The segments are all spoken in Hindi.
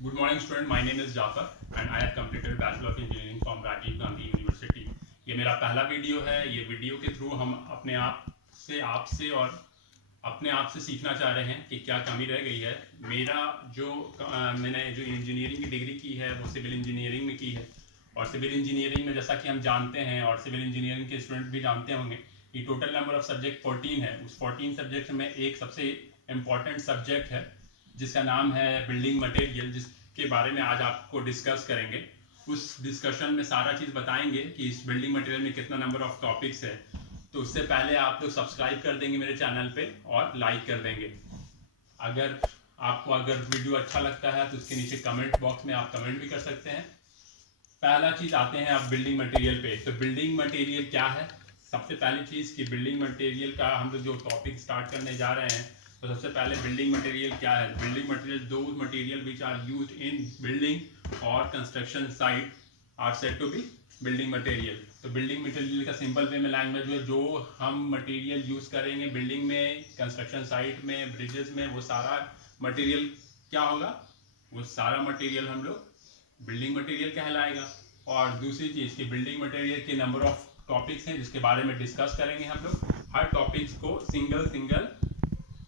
Good morning, student. My name is Jafar, and I have completed Bachelor of Engineering from Rajiv Gandhi University. ये मेरा पहला वीडियो है। ये वीडियो के थ्रू हम अपने आपसे और अपने आप से सीखना चाह रहे हैं कि क्या कमी रह गई है। मैंने जो इंजीनियरिंग की डिग्री की है वो सिविल इंजीनियरिंग में की है, और सिविल इंजीनियरिंग में जैसा कि हम जानते हैं और सिविल इंजीनियरिंग के स्टूडेंट भी जानते होंगे कि टोटल नंबर ऑफ सब्जेक्ट 14 है। उस 14 सब्जेक्ट में एक सबसे इम्पॉर्टेंट सब्जेक्ट है जिसका नाम है बिल्डिंग मटेरियल, जिसके बारे में आज आपको डिस्कस करेंगे। उस डिस्कशन में सारा चीज़ बताएंगे कि इस बिल्डिंग मटेरियल में कितना नंबर ऑफ टॉपिक्स है। तो उससे पहले आप लोग सब्सक्राइब कर देंगे मेरे चैनल पे और लाइक कर देंगे। अगर वीडियो अच्छा लगता है तो उसके नीचे कमेंट बॉक्स में आप कमेंट भी कर सकते हैं। पहला चीज़ आते हैं आप बिल्डिंग मटेरियल पे। तो बिल्डिंग मटेरियल क्या है? सबसे पहली चीज़ कि बिल्डिंग मटेरियल का हम लोग जो टॉपिक स्टार्ट करने जा रहे हैं, तो सबसे पहले बिल्डिंग मटेरियल क्या है। Building material those material which are used in building और construction site are said to be building material. तो बिल्डिंग मटेरियल का सिंपल वे में लैंग्वेज है, जो हम मटेरियल यूज करेंगे बिल्डिंग में, कंस्ट्रक्शन साइट में, ब्रिजेस में, वो सारा मटेरियल क्या होगा, वो सारा मटेरियल हम लोग बिल्डिंग मटेरियल कहलाएगा। और दूसरी चीज़ कि बिल्डिंग मटेरियल के नंबर ऑफ टॉपिक्स हैं जिसके बारे में डिस्कस करेंगे हम लोग। हर टॉपिक्स को सिंगल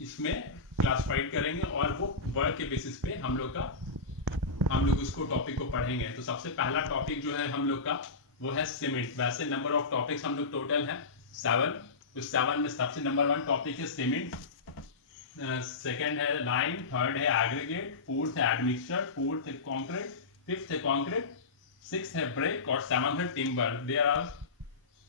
इसमें क्लासिफाइड करेंगे और वो वर्क के बेसिस पे हम लोग उसको टॉपिक को पढ़ेंगे। तो सबसे पहला टॉपिक जो है हम लोग का वो है सीमेंट। वैसे नंबर ऑफ टॉपिक्स हम लोग टोटल है 7। तो 7 में सबसे नंबर 1 टॉपिक है सीमेंट, सेकंड है लाइन, थर्ड है एग्रीगेट, फोर्थ है एडमिक्सचर, फोर्थ है कॉन्क्रीट, फिफ्थ है कॉन्क्रीट, सिक्स्थ है ब्रेक और 7th है timber. There are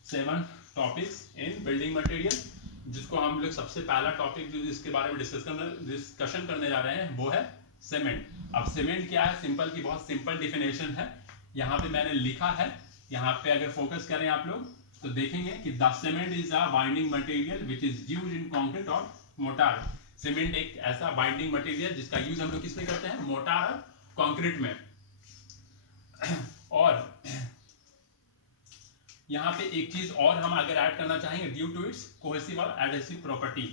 7 topics in building material, जिसको हम लोग सबसे पहला टॉपिक जो जिसके बारे में डिस्कशन करने जा रहे हैं वो है सीमेंट। अब सीमेंट क्या है? सिंपल की बहुत सिंपल डिफिनेशन है, यहाँ पे मैंने लिखा है। यहाँ पे अगर फोकस करें आप लोग तो देखेंगे कि the cement is a binding material which is used in concrete और मोटार। सीमेंट एक ऐसा बाइंडिंग मटेरियल जिसका यूज हम लोग किसमें करते हैं, मोटार और कंक्रीट में। और यहाँ पे एक चीज और हम अगर ऐड करना चाहेंगे, ड्यू टू इट्स कोहेसिव और adhesive property,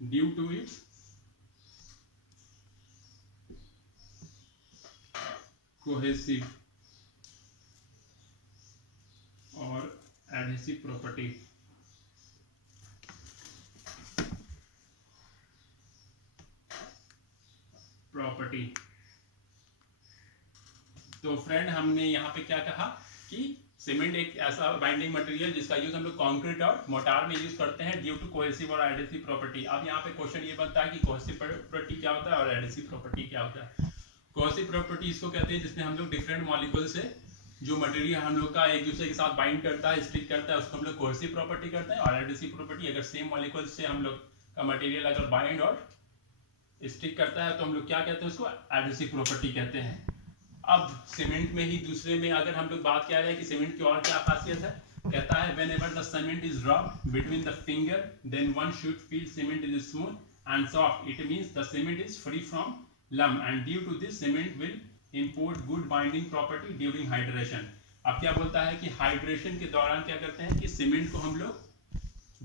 due to its cohesive और एडहेसिव प्रॉपर्टी। तो फ्रेंड हमने यहाँ पे क्या कहा कि सीमेंट एक ऐसा बाइंडिंग मटेरियल जिसका यूज हम लोग कंक्रीट और मोटार में यूज करते हैं ड्यू टू कोहेसिव और एडहेसिव प्रॉपर्टी। अब यहाँ पे क्वेश्चन ये बनता है कि कोहेसिव प्रॉपर्टी क्या होता है और एडहेसिव प्रॉपर्टी क्या होता है। कोहेसिव प्रॉपर्टी इसको कहते हैं जिसमें हम लोग डिफरेंट मॉलिक्यूल से जो मटेरियल हम लोग का एक दूसरे के साथ बाइंड करता है, स्टिक करता है, उसको हम लोग कोहेसिव प्रॉपर्टी करते हैं। और एडहेसिव प्रॉपर्टी अगर सेम मॉलिक्यूल से हम लोग का मटेरियल अगर बाइंड और स्टिक करता है तो हम लोग क्या कहते हैं, उसको एडहेसिव प्रॉपर्टी कहते हैं। अब सीमेंट में ही दूसरे में अगर हम लोग बात किया जाए कि सीमेंट की और क्या खासियत है, कहता है whenever the cement is rubbed between the finger then one should feel cement is smooth and soft, it means the cement is free from lump and due to this cement will import good binding property during hydration। अब क्या बोलता है कि हाइड्रेशन के दौरान क्या करते हैं कि सीमेंट को हम लोग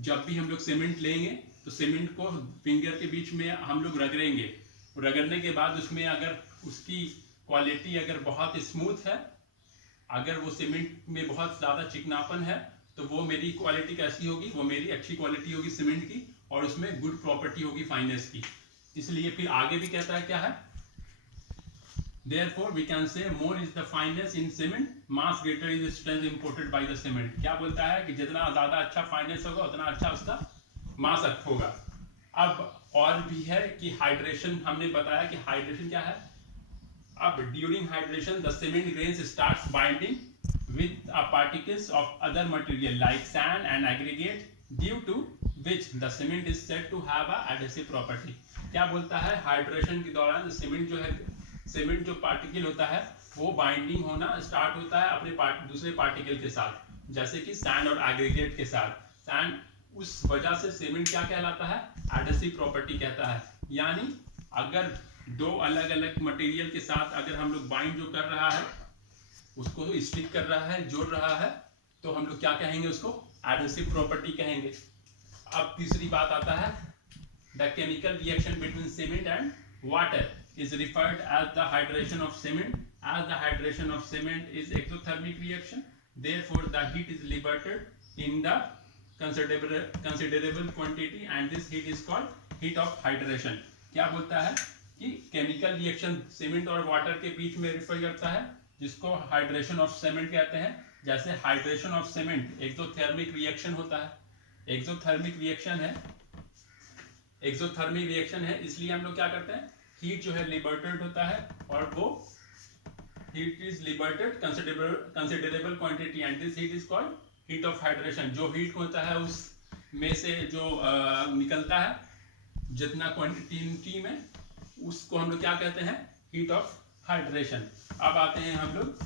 जब भी हम लोग सीमेंट लेंगे तो सीमेंट को फिंगर के बीच में हम लोग रगड़ेंगे। रगड़ने के बाद उसमें अगर उसकी क्वालिटी अगर बहुत स्मूथ है, अगर वो सीमेंट में बहुत ज़्यादा चिकनापन है, तो वो मेरी क्वालिटी कैसी होगी, वो मेरी अच्छी क्वालिटी होगी सीमेंट की, और उसमें गुड प्रॉपर्टी होगी फाइनेस की। इसलिए फिर आगे भी कहता है क्या है, therefore we can say more is the fineness in cement, mass greater is the strength imported by the cement। क्या बोलता है कि जितना ज़्यादा अच्छा फाइनेंस होगा उतना अच्छा उसका मास होगा। अब और भी है कि हाइड्रेशन, हमने बताया कि हाइड्रेशन क्या है। अब during hydration the cement grains starts binding with particles of other material like sand and aggregate due to which the cement is said to have a adhesive property। क्या बोलता है, हाइड्रेशन के दौरान सीमेंट जो है, सीमेंट जो पार्टिकल होता है वो बाइंडिंग होना स्टार्ट होता है अपने दूसरे पार्टिकल के साथ, जैसे कि सैंड और एग्रीगेट के साथ। सैंड, उस वजह से सीमेंट क्या कहलाता है, एडहेसिव प्रॉपर्टी कहता है। यानी अगर दो अलग अलग मटेरियल के साथ अगर हम लोग बाइंड जो कर रहा है, उसको स्टिक कर रहा है, जोड़ रहा है, तो हम लोग क्या कहेंगे, उसको एडहेसिव प्रॉपर्टी कहेंगे। अब तीसरी बात आता है the chemical reaction between cement and water is referred as the hydration of cement, as the hydration of cement is exothermic reaction, therefore the heat is liberated in the considerable quantity and this heat is called heat of hydration। क्या बोलता है कि केमिकल रिएक्शन सीमेंट और वाटर के बीच में रिफर करता है जिसको हाइड्रेशन ऑफ सीमेंट कहते हैं। जैसे hydration of cement exothermic reaction होता है, एक्सोथर्मिक रिएक्शन है, एक्सोथर्मिक रिएक्शन है, इसलिए हम लोग क्या करते हैं, हीट जो है लिबर्टेड होता है और वो heat is liberated considerable quantity and this heat is called heat of hydration. जो हीट होता है उस में से जो निकलता है जितना क्वांटिटी में, उसको हम लोग क्या कहते हैं, हीट ऑफ हाइड्रेशन। अब आते हैं हम लोग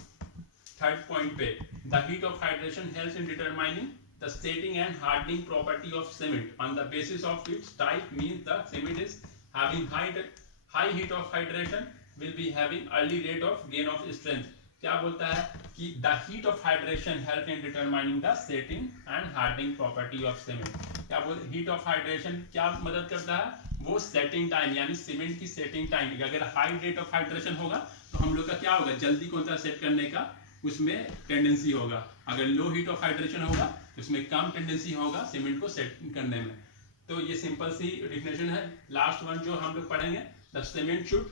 थर्ड पॉइंट पे, the heat of hydration helps in determining the setting and hardening property of cement on the basis of its type, means the cement is having high heat of hydration will be having early rate of gain of strength। क्या बोलता है कि the heat of hydration help in determining the setting and hardening property of cement। क्या बोलते, heat of hydration क्या मदद करता है, वो सेटिंग टाइम यानी सीमेंट की सेटिंग टाइम। अगर हाई रेट ऑफ हाइड्रेशन होगा तो हम लोग का क्या होगा, जल्दी कौन सा सेट करने का उसमें टेंडेंसी होगा। अगर लो हीट ऑफ हाइड्रेशन होगा तो उसमें कम टेंडेंसी होगा सीमेंट को सेट करने में। तो ये सिंपल सी डिफिनेशन है। लास्ट वन जो हम लोग पढ़ेंगे, the cement should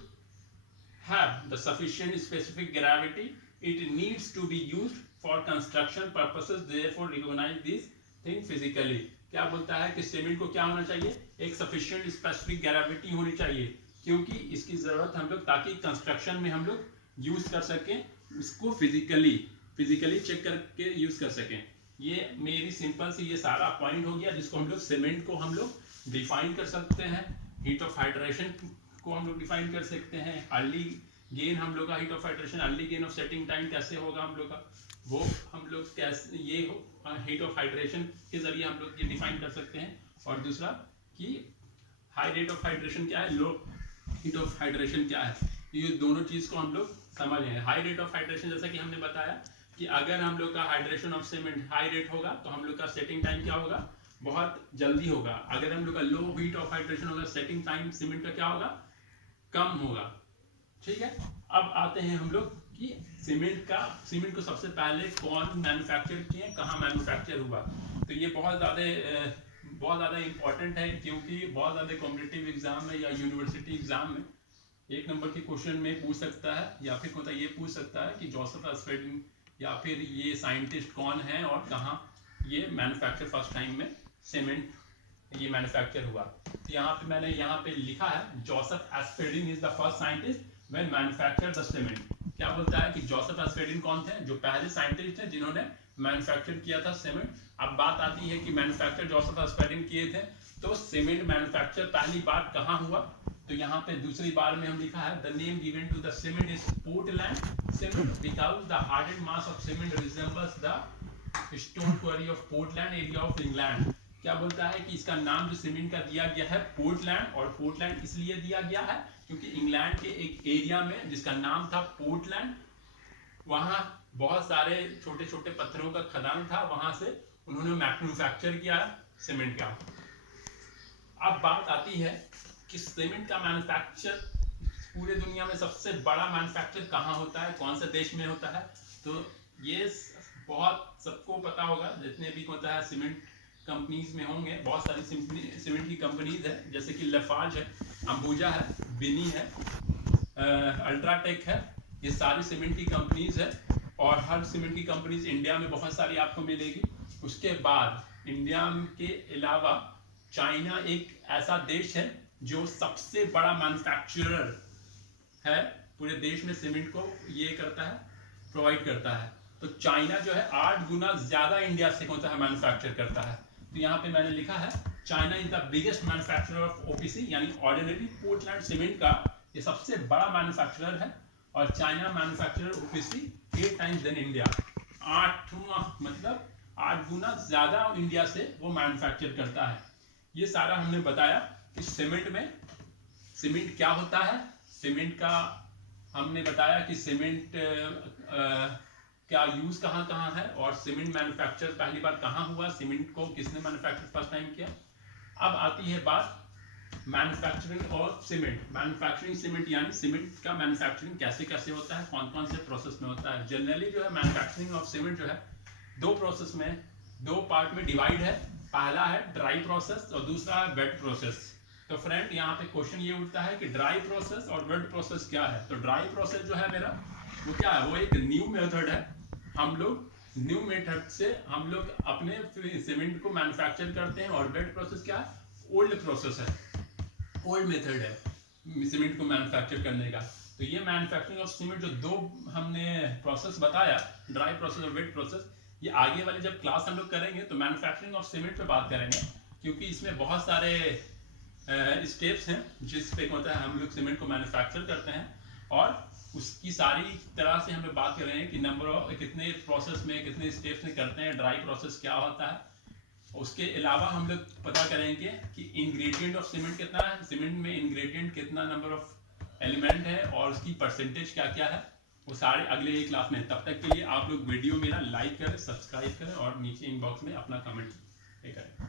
have the sufficient specific gravity, it needs to be used for construction purposes, therefore recognise this thing physically. क्या बोलता है कि सीमेंट को क्या होना चाहिए, एक सफिशिएंट स्पेसिफिक ग्रेविटी होनी चाहिए, क्योंकि इसकी जरूरत हम लोग ताकि कंस्ट्रक्शन में हम लोग यूज कर सकें, इसको फिजिकली चेक करके यूज कर सकें। ये मेरी सिंपल सी ये सारा पॉइंट हो गया जिसको हम लोग सीमेंट को हम लोग डिफाइन कर सकते हैं, हीट ऑफ हाइड्रेशन को हम लोग डिफाइन कर सकते हैं, अर्ली गेन हम लोग का heat of hydration, early gain of setting time कैसे होगा हम लोग का, वो हम लोग कैसे ये हीट ऑफ हाइड्रेशन के जरिए हम लोग ये डिफाइन कर सकते हैं। और दूसरा कि हाई रेट ऑफ हाइड्रेशन क्या है, लो हीट ऑफ हाइड्रेशन क्या है, ये दोनों चीज को हम लोग समझ लें। हाई रेट ऑफ हाइड्रेशन जैसा कि हमने बताया कि अगर हम लोग का hydration of cement high rate होगा तो हम लोग का सेटिंग टाइम क्या होगा, बहुत जल्दी होगा। अगर हम लोग का लो हीट ऑफ हाइड्रेशन होगा, सेटिंग टाइम सीमेंट का क्या होगा, कम होगा। ठीक है, अब आते हैं हम लोग कि सीमेंट को सबसे पहले कौन मैन्युफैक्चर किए, कहाँ मैन्युफैक्चर हुआ। तो ये बहुत ज़्यादा इंपॉर्टेंट है, क्योंकि बहुत ज़्यादा कॉम्पिटिटिव एग्जाम में या यूनिवर्सिटी एग्जाम में एक नंबर के क्वेश्चन में पूछ सकता है, या फिर कौन सा ये पूछ सकता है कि जोसेफ एस्पेडिन या फिर ये साइंटिस्ट कौन है और कहाँ ये मैन्युफैक्चर फर्स्ट टाइम में सीमेंट ये मैन्युफैक्चर हुआ। तो मैंने यहाँ पे लिखा है Joseph Aspdin is the first scientist when manufacture the cement. क्या बोलता है कि जोसेफ एस्पेडिन कौन थे, जो पहले साइंटिस्ट थे जिन्होंने मैन्युफैक्चर किया था सीमेंट। अब बात आती है कि मैन्युफैक्चर जोसेफ एस्पेडिन किए थे, तो सीमेंट मैन्युफैक्चर पहली बार कहाँ हुआ, तो यहाँ पे दूसरी बार में हम लिखा है the name given to the cement is Portland cement because the hardened mass of cement resembles the stone quarry of Portland area of England. क्या बोलता है कि इसका नाम जो सीमेंट का दिया गया है पोर्टलैंड, और पोर्टलैंड इसलिए दिया गया है क्योंकि इंग्लैंड के एक एरिया में जिसका नाम था पोर्टलैंड, वहाँ बहुत सारे छोटे छोटे पत्थरों का खदान था, वहां से उन्होंने मैन्युफैक्चर किया सीमेंट का। अब बात आती है कि सीमेंट का मैन्युफैक्चर पूरे दुनिया में सबसे बड़ा मैन्युफैक्चर कहाँ होता है, कौन से देश में होता है। तो ये बहुत सबको पता होगा, जितने भी होता है सीमेंट कंपनीज में होंगे, बहुत सारी सीमेंट की कंपनीज है, जैसे कि लफाज है, अंबुजा है, बिनी है, अल्ट्राटेक है, ये सारी सीमेंट की कंपनीज है। और हर सीमेंट की कंपनीज इंडिया में बहुत सारी आपको मिलेगी। उसके बाद इंडिया के अलावा चाइना एक ऐसा देश है जो सबसे बड़ा मैन्युफैक्चरर है पूरे देश में, सीमेंट को ये करता है, प्रोवाइड करता है। तो चाइना जो है 8 गुना ज्यादा इंडिया से होता है मैन्युफैक्चर करता है। तो यहाँ पे मैंने लिखा है China is the biggest manufacturer of OPC, यानी ऑर्डिनरी पोर्टलैंड सीमेंट का ये सबसे बड़ा मैन्युफैक्चरर है। और China manufacturer OPC 8 times than India, 8 गुना ज्यादा इंडिया से वो मैन्युफैक्चर करता है। ये सारा हमने बताया कि सीमेंट क्या होता है। सीमेंट का हमने बताया कि सीमेंट क्या यूज कहाँ कहाँ है, और सीमेंट मैन्युफैक्चर पहली बार कहाँ हुआ, सीमेंट को किसने मैन्युफैक्चर फर्स्ट टाइम किया। अब आती है बात मैन्युफैक्चरिंग और सीमेंट। मैन्युफैक्चरिंग सीमेंट यानी सीमेंट का मैन्युफैक्चरिंग कैसे कैसे होता है, कौन कौन से प्रोसेस में होता है। जनरली जो है मैन्युफैक्चरिंग ऑफ सीमेंट जो है दो प्रोसेस में, दो पार्ट में डिवाइड है। पहला है ड्राई प्रोसेस और दूसरा है वेट प्रोसेस। तो फ्रेंड यहाँ पे क्वेश्चन ये उठता है कि ड्राई प्रोसेस और वेट प्रोसेस क्या है। तो ड्राई प्रोसेस जो है मेरा वो क्या है, वो एक न्यू मेथड है। हम लोग न्यू मेथड से हम लोग अपने सीमेंट को मैन्युफैक्चर करते हैं। और वेट प्रोसेस क्या है, ओल्ड प्रोसेस है, ओल्ड मेथड है सीमेंट को मैन्युफैक्चर करने का। तो ये मैन्युफैक्चरिंग ऑफ सीमेंट जो दो हमने प्रोसेस बताया, ड्राई प्रोसेस और वेट प्रोसेस, ये आगे वाले जब क्लास हम लोग करेंगे तो मैन्युफैक्चरिंग ऑफ सीमेंट पे बात करेंगे, क्योंकि इसमें बहुत सारे स्टेप्स हैं जिस पे होता है हम लोग सीमेंट को मैन्युफैक्चर करते हैं। और उसकी सारी तरह से हम लोग बात कर रहे हैं कि नंबर ऑफ कितने प्रोसेस में कितने स्टेप्स में करते हैं, ड्राई प्रोसेस क्या होता है। उसके अलावा हम लोग पता करेंगे कि इंग्रेडिएंट ऑफ सीमेंट कितना है, सीमेंट में इंग्रेडिएंट कितना नंबर ऑफ एलिमेंट है और उसकी परसेंटेज क्या क्या है, वो सारे अगले एक क्लास में। तब तक के लिए आप लोग वीडियो मेरा लाइक करें, सब्सक्राइब करें और नीचे इनबॉक्स में अपना कमेंट करें।